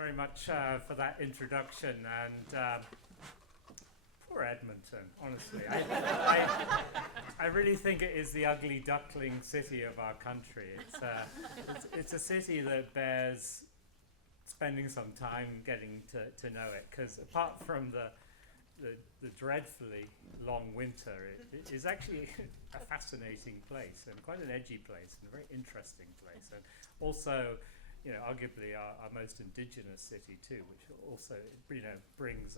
very much for that introduction. And poor Edmonton, honestly. I really think it is the ugly duckling city of our country. It's a city that bears spending some time getting to know it, because apart from the dreadfully long winter, it is actually a fascinating place and quite an edgy place and a very interesting place, and also, you know, arguably our most indigenous city too, which also, you know, brings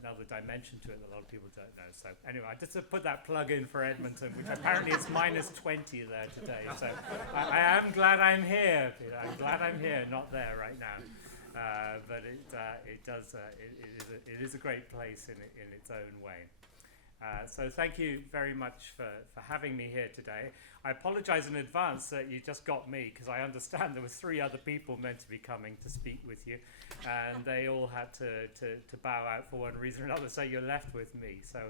another dimension to it that a lot of people don't know. So anyway, I just to put that plug in for Edmonton, which apparently is minus 20 there today. So I am glad I'm here. I'm glad I'm here, not there right now. But it is a great place in its own way. So thank you very much for having me here today. I apologize in advance that you just got me, because I understand there were 3 other people meant to be coming to speak with you, and they all had to bow out for one reason or another, so you're left with me. So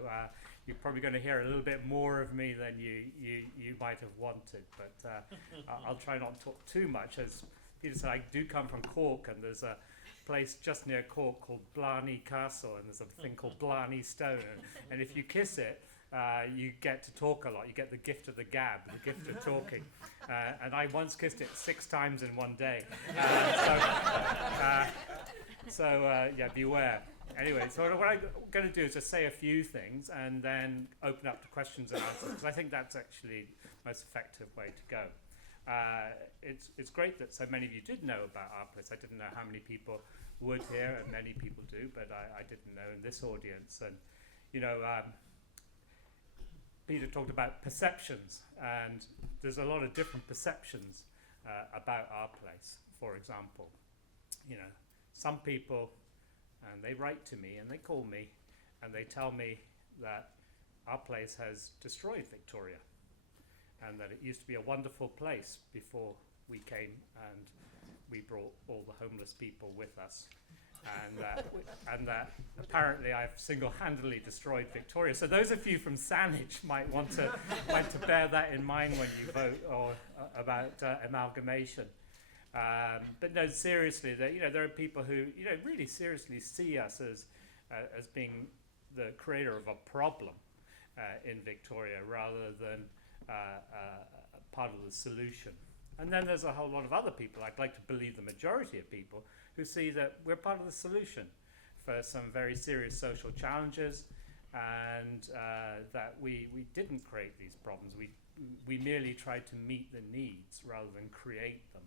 you're probably going to hear a little bit more of me than you might have wanted, but I'll try not to talk too much. As Peter said, I do come from Cork, and there's a place just near Cork called Blarney Castle, and there's a thing called Blarney Stone, and if you kiss it, you get to talk a lot. You get the gift of the gab, the gift of talking. And I once kissed it 6 times in one day. Yeah, beware. Anyway, so what I'm going to do is just say a few things and then open up to questions and answers, because I think that's actually the most effective way to go. It's great that so many of you did know about our place. I didn't know how many people would here, and many people do, but I didn't know in this audience. And, you know, Peter talked about perceptions, and there's a lot of different perceptions about our place. For example, you know, some people, and they write to me and they call me and they tell me that our place has destroyed Victoria, and that it used to be a wonderful place before we came and we brought all the homeless people with us, and that apparently I've single-handedly destroyed Victoria. So those of you from Saanich might want to bear that in mind when you vote about amalgamation. But no, seriously, there are people who really seriously see us as being the creator of a problem in Victoria rather than part of the solution. And then there's a whole lot of other people, I'd like to believe the majority of people, who see that we're part of the solution for some very serious social challenges, and that we didn't create these problems. We merely tried to meet the needs rather than create them,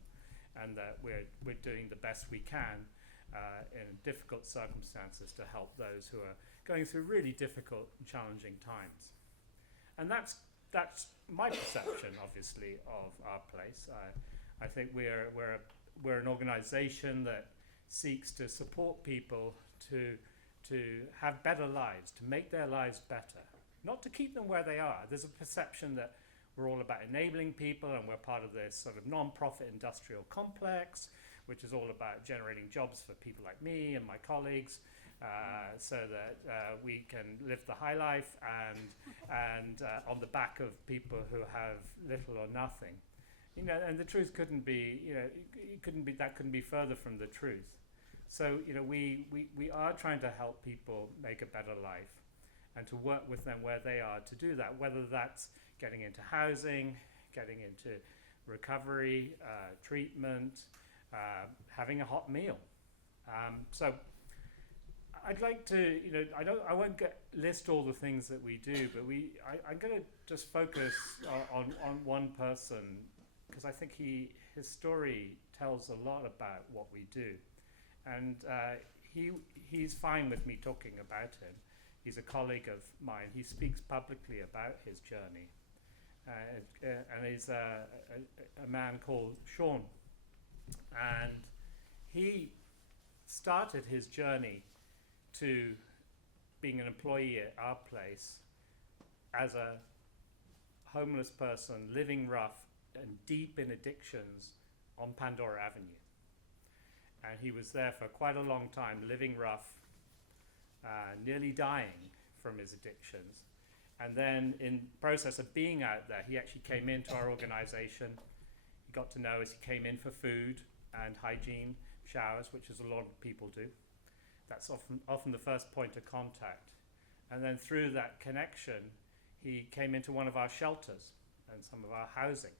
and that we're doing the best we can in difficult circumstances to help those who are going through really difficult and challenging times. And that's my perception, obviously, of our place. I think we're an organization that seeks to support people to have better lives, to make their lives better, not to keep them where they are. There's a perception that we're all about enabling people, and we're part of this sort of non-profit industrial complex, which is all about generating jobs for people like me and my colleagues, so that we can live the high life and on the back of people who have little or nothing. And the truth couldn't be further from the truth. So, we are trying to help people make a better life and to work with them where they are to do that, whether that's getting into housing, getting into recovery, treatment, having a hot meal. So I'd like to, I won't list all the things that we do, but I'm going to just focus on one person, because I think his story tells a lot about what we do. And he's fine with me talking about him. He's a colleague of mine. He speaks publicly about his journey. And he's a man called Sean. And he started his journey to being an employee at our place as a homeless person living rough and deep in addictions on Pandora Avenue. And he was there for quite a long time, living rough, nearly dying from his addictions. And then in process of being out there, he actually came into our organization. He got to know us. He came in for food and hygiene, showers, which is a lot of people do. That's often the first point of contact. And then through that connection, he came into one of our shelters and some of our housing.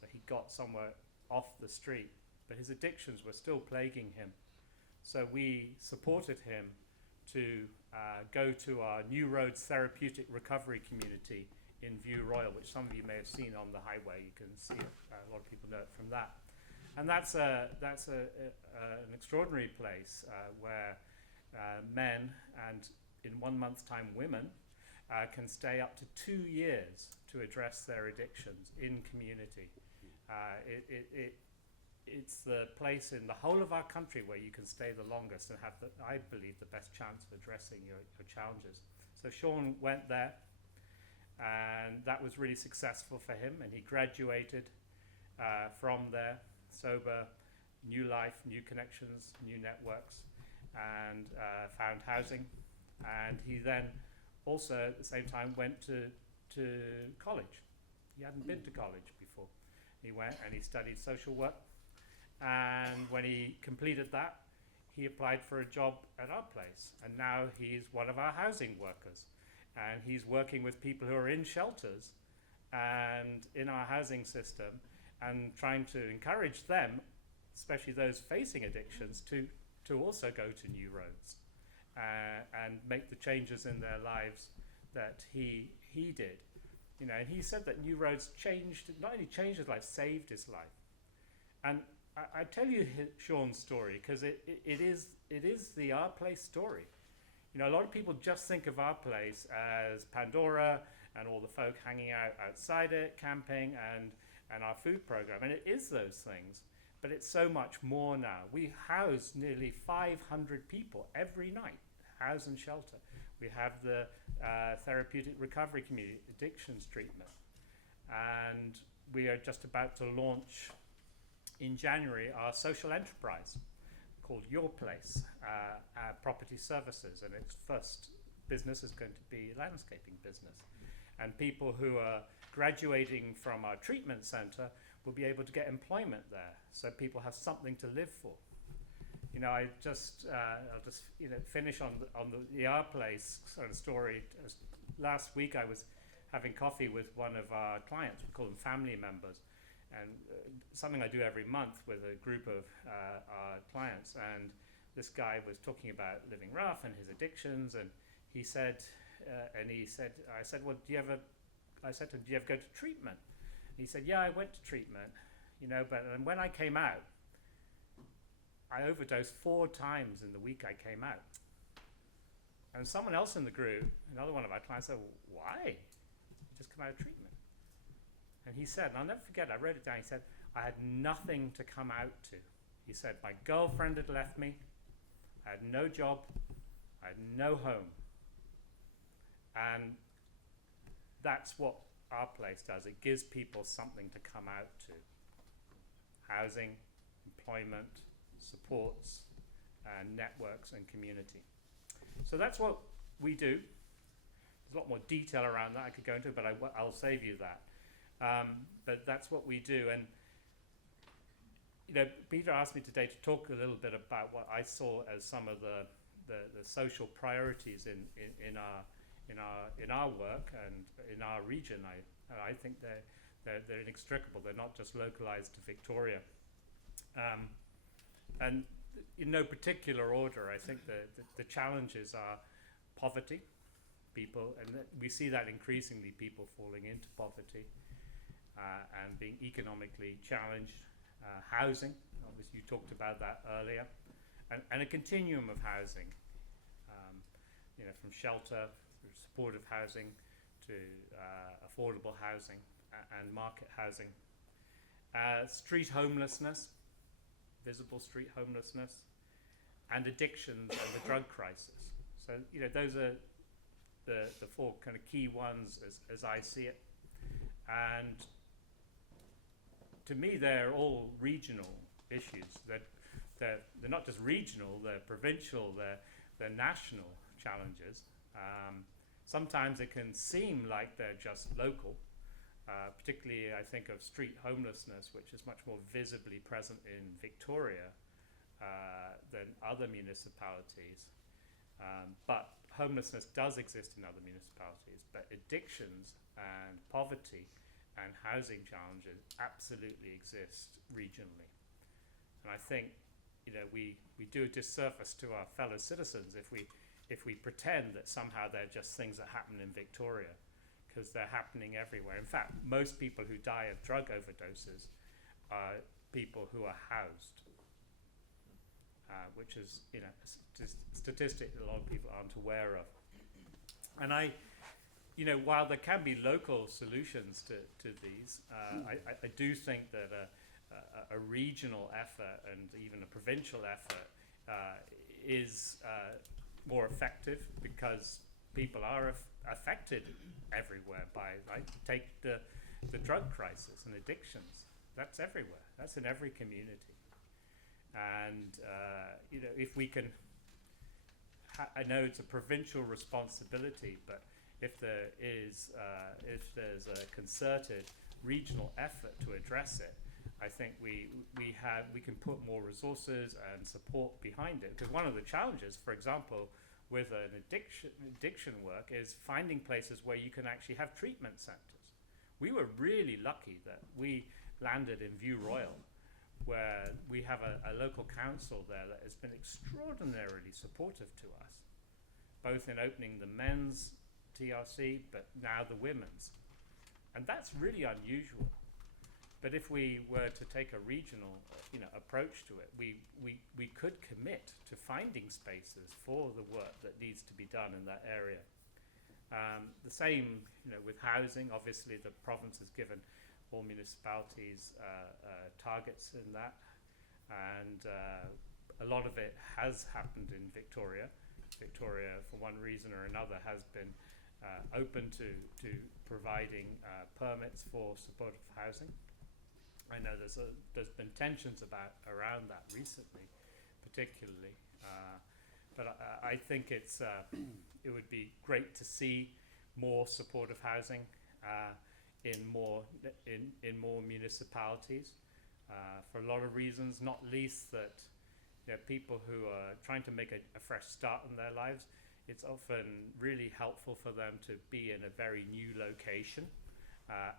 So he got somewhere off the street, but his addictions were still plaguing him. So we supported him to go to our New Roads Therapeutic Recovery Community in View Royal, which some of you may have seen on the highway. You can see it. A lot of people know it from that. And that's an extraordinary place where men and, in 1 month's time, women can stay up to 2 years to address their addictions in community. It's the place in the whole of our country where you can stay the longest and have, I believe, the best chance of addressing your challenges. So Sean went there, and that was really successful for him, and he graduated from there, sober, new life, new connections, new networks, and found housing. And he then also, at the same time, went to college. He hadn't been to college before. He went and he studied social work. And when he completed that, he applied for a job at our place. And now he's one of our housing workers. And he's working with people who are in shelters and in our housing system, and trying to encourage them, especially those facing addictions, to also go to New Roads and make the changes in their lives that he did. You know, and he said that New Roads not only changed his life, saved his life. And I tell you Sean's story because it is the Our Place story. You know, a lot of people just think of Our Place as Pandora and all the folk hanging out outside it, camping, and our food program. And it is those things, but it's so much more now. We house nearly 500 people every night, house and shelter. We have the therapeutic recovery community, addictions treatment. And we are just about to launch in January our social enterprise called Your Place, Property Services. And its first business is going to be a landscaping business. And people who are graduating from our treatment center will be able to get employment there, so people have something to live for. You know, I'll just finish on the Our Place sort of story. Last week I was having coffee with one of our clients. We call them family members, and something I do every month with a group of our clients. And this guy was talking about living rough and his addictions, and he said, I said, well, I said to him, do you ever go to treatment? And he said, yeah, I went to treatment, you know, but when I came out, I overdosed 4 times in the week I came out. And someone else in the group, another one of our clients, said, well, why? You just come out of treatment. And he said, and I'll never forget, I wrote it down, he said, I had nothing to come out to. He said, my girlfriend had left me, I had no job, I had no home. And that's what Our Place does. It gives people something to come out to. Housing, employment, supports, and networks and community. So that's what we do. There's a lot more detail around that I could go into, but I'll save you that. But that's what we do. And you know, Peter asked me today to talk a little bit about what I saw as some of the social priorities in our work and in our region. I think they're inextricable. They're not just localized to Victoria. And in no particular order, I think the challenges are poverty, people, and we see that increasingly, people falling into poverty and being economically challenged. Housing, obviously you talked about that earlier, and a continuum of housing, you know, from shelter, through supportive housing, to affordable housing and market housing. Street homelessness, visible street homelessness, and addictions and the drug crisis. So, you know, those are the 4 kind of key ones as I see it. And to me, they're all regional issues. They're not just regional, they're provincial, they're national challenges. Sometimes it can seem like they're just local. Particularly, I think of street homelessness, which is much more visibly present in Victoria than other municipalities. But homelessness does exist in other municipalities, but addictions and poverty and housing challenges absolutely exist regionally. And I think, we do a disservice to our fellow citizens if we pretend that somehow they're just things that happen in Victoria, because they're happening everywhere. In fact, most people who die of drug overdoses are people who are housed, which is, a statistic that a lot of people aren't aware of. And while there can be local solutions to these, I do think that a regional effort and even a provincial effort is more effective, because people are affected everywhere by, take the drug crisis and addictions. That's everywhere. That's in every community. And if we can, I know it's a provincial responsibility, but if there's a concerted regional effort to address it, I think we can put more resources and support behind it. Because one of the challenges, for example, with an addiction work is finding places where you can actually have treatment centres. We were really lucky that we landed in View Royal, where we have a local council there that has been extraordinarily supportive to us, both in opening the men's TRC, but now the women's. And that's really unusual. But if we were to take a regional, approach to it, we could commit to finding spaces for the work that needs to be done in that area. The same, with housing. Obviously, the province has given all municipalities targets in that, and a lot of it has happened in Victoria. Victoria, for one reason or another, has been open to providing permits for supportive housing. I know there's been tensions around that recently, particularly, but I think it would be great to see more supportive housing in more municipalities for a lot of reasons, not least that people who are trying to make a fresh start in their lives, it's often really helpful for them to be in a very new location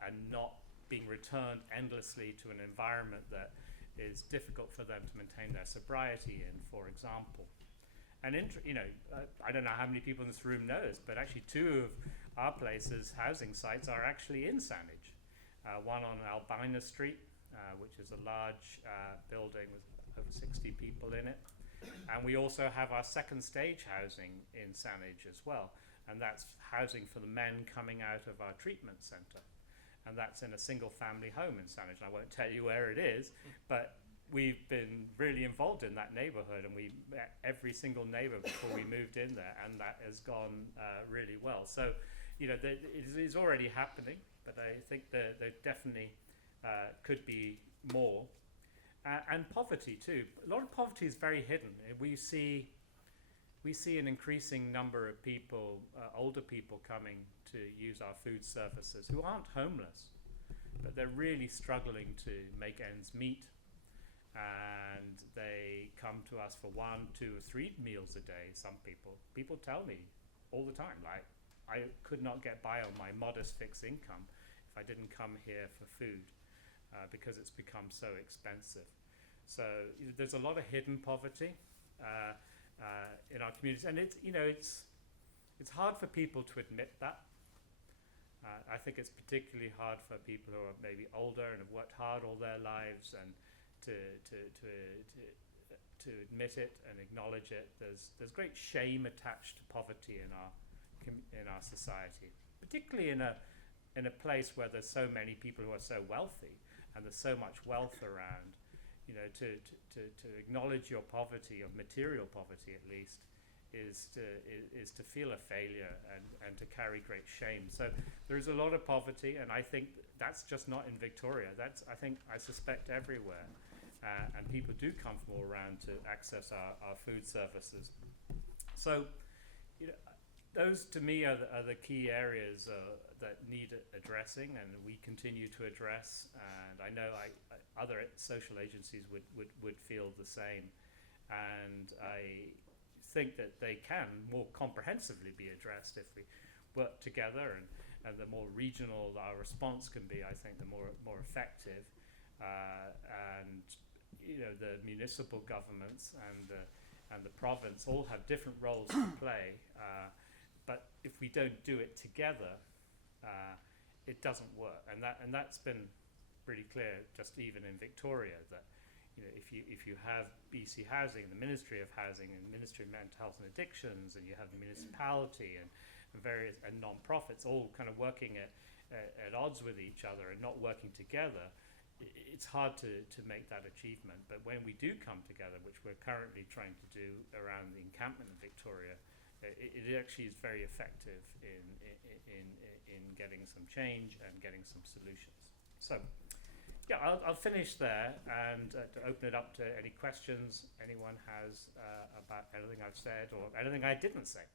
and not being returned endlessly to an environment that is difficult for them to maintain their sobriety in, for example. And I don't know how many people in this room know this, but actually 2 of our places, housing sites, are actually in Saanich. One on Albina Street, which is a large building with over 60 people in it. And we also have our second stage housing in Saanich as well. And that's housing for the men coming out of our treatment centre. And that's in a single family home in Saanich. And I won't tell you where it is, but we've been really involved in that neighbourhood, and we met every single neighbour before we moved in there, and that has gone really well. So, it is already happening, but I think there definitely could be more. And poverty too. A lot of poverty is very hidden. We see an increasing number of people, older people, coming to use our food services who aren't homeless, but they're really struggling to make ends meet. And they come to us for 1, 2, or 3 meals a day. Some people tell me all the time, like, I could not get by on my modest fixed income if I didn't come here for food, because it's become so expensive. So there's a lot of hidden poverty in our communities, and it's hard for people to admit that. I think it's particularly hard for people who are maybe older and have worked hard all their lives, and to admit it and acknowledge it. There's great shame attached to poverty in our society, particularly in a place where there's so many people who are so wealthy and there's so much wealth around. To acknowledge your poverty, of material poverty at least, is to feel a failure and to carry great shame. So there is a lot of poverty, and I think that's just not in Victoria. I suspect everywhere. And people do come from all around to access our food services. So, those to me are the key areas that need addressing, and we continue to address. And I know other social agencies would feel the same. and I think that they can more comprehensively be addressed if we work together, and the more regional our response can be, I think the more effective. And the municipal governments and the province all have different roles to play, but if we don't do it together, it doesn't work. And that's been pretty clear, just even in Victoria, that if you have BC Housing, the Ministry of Housing, and Ministry of Mental Health and Addictions, and you have the municipality and various and non-profits all kind of working at odds with each other and not working together, it's hard to make that achievement. But when we do come together, which we're currently trying to do around the encampment in Victoria, it actually is very effective in getting some change and getting some solutions. So, yeah, I'll finish there and to open it up to any questions anyone has about anything I've said or anything I didn't say.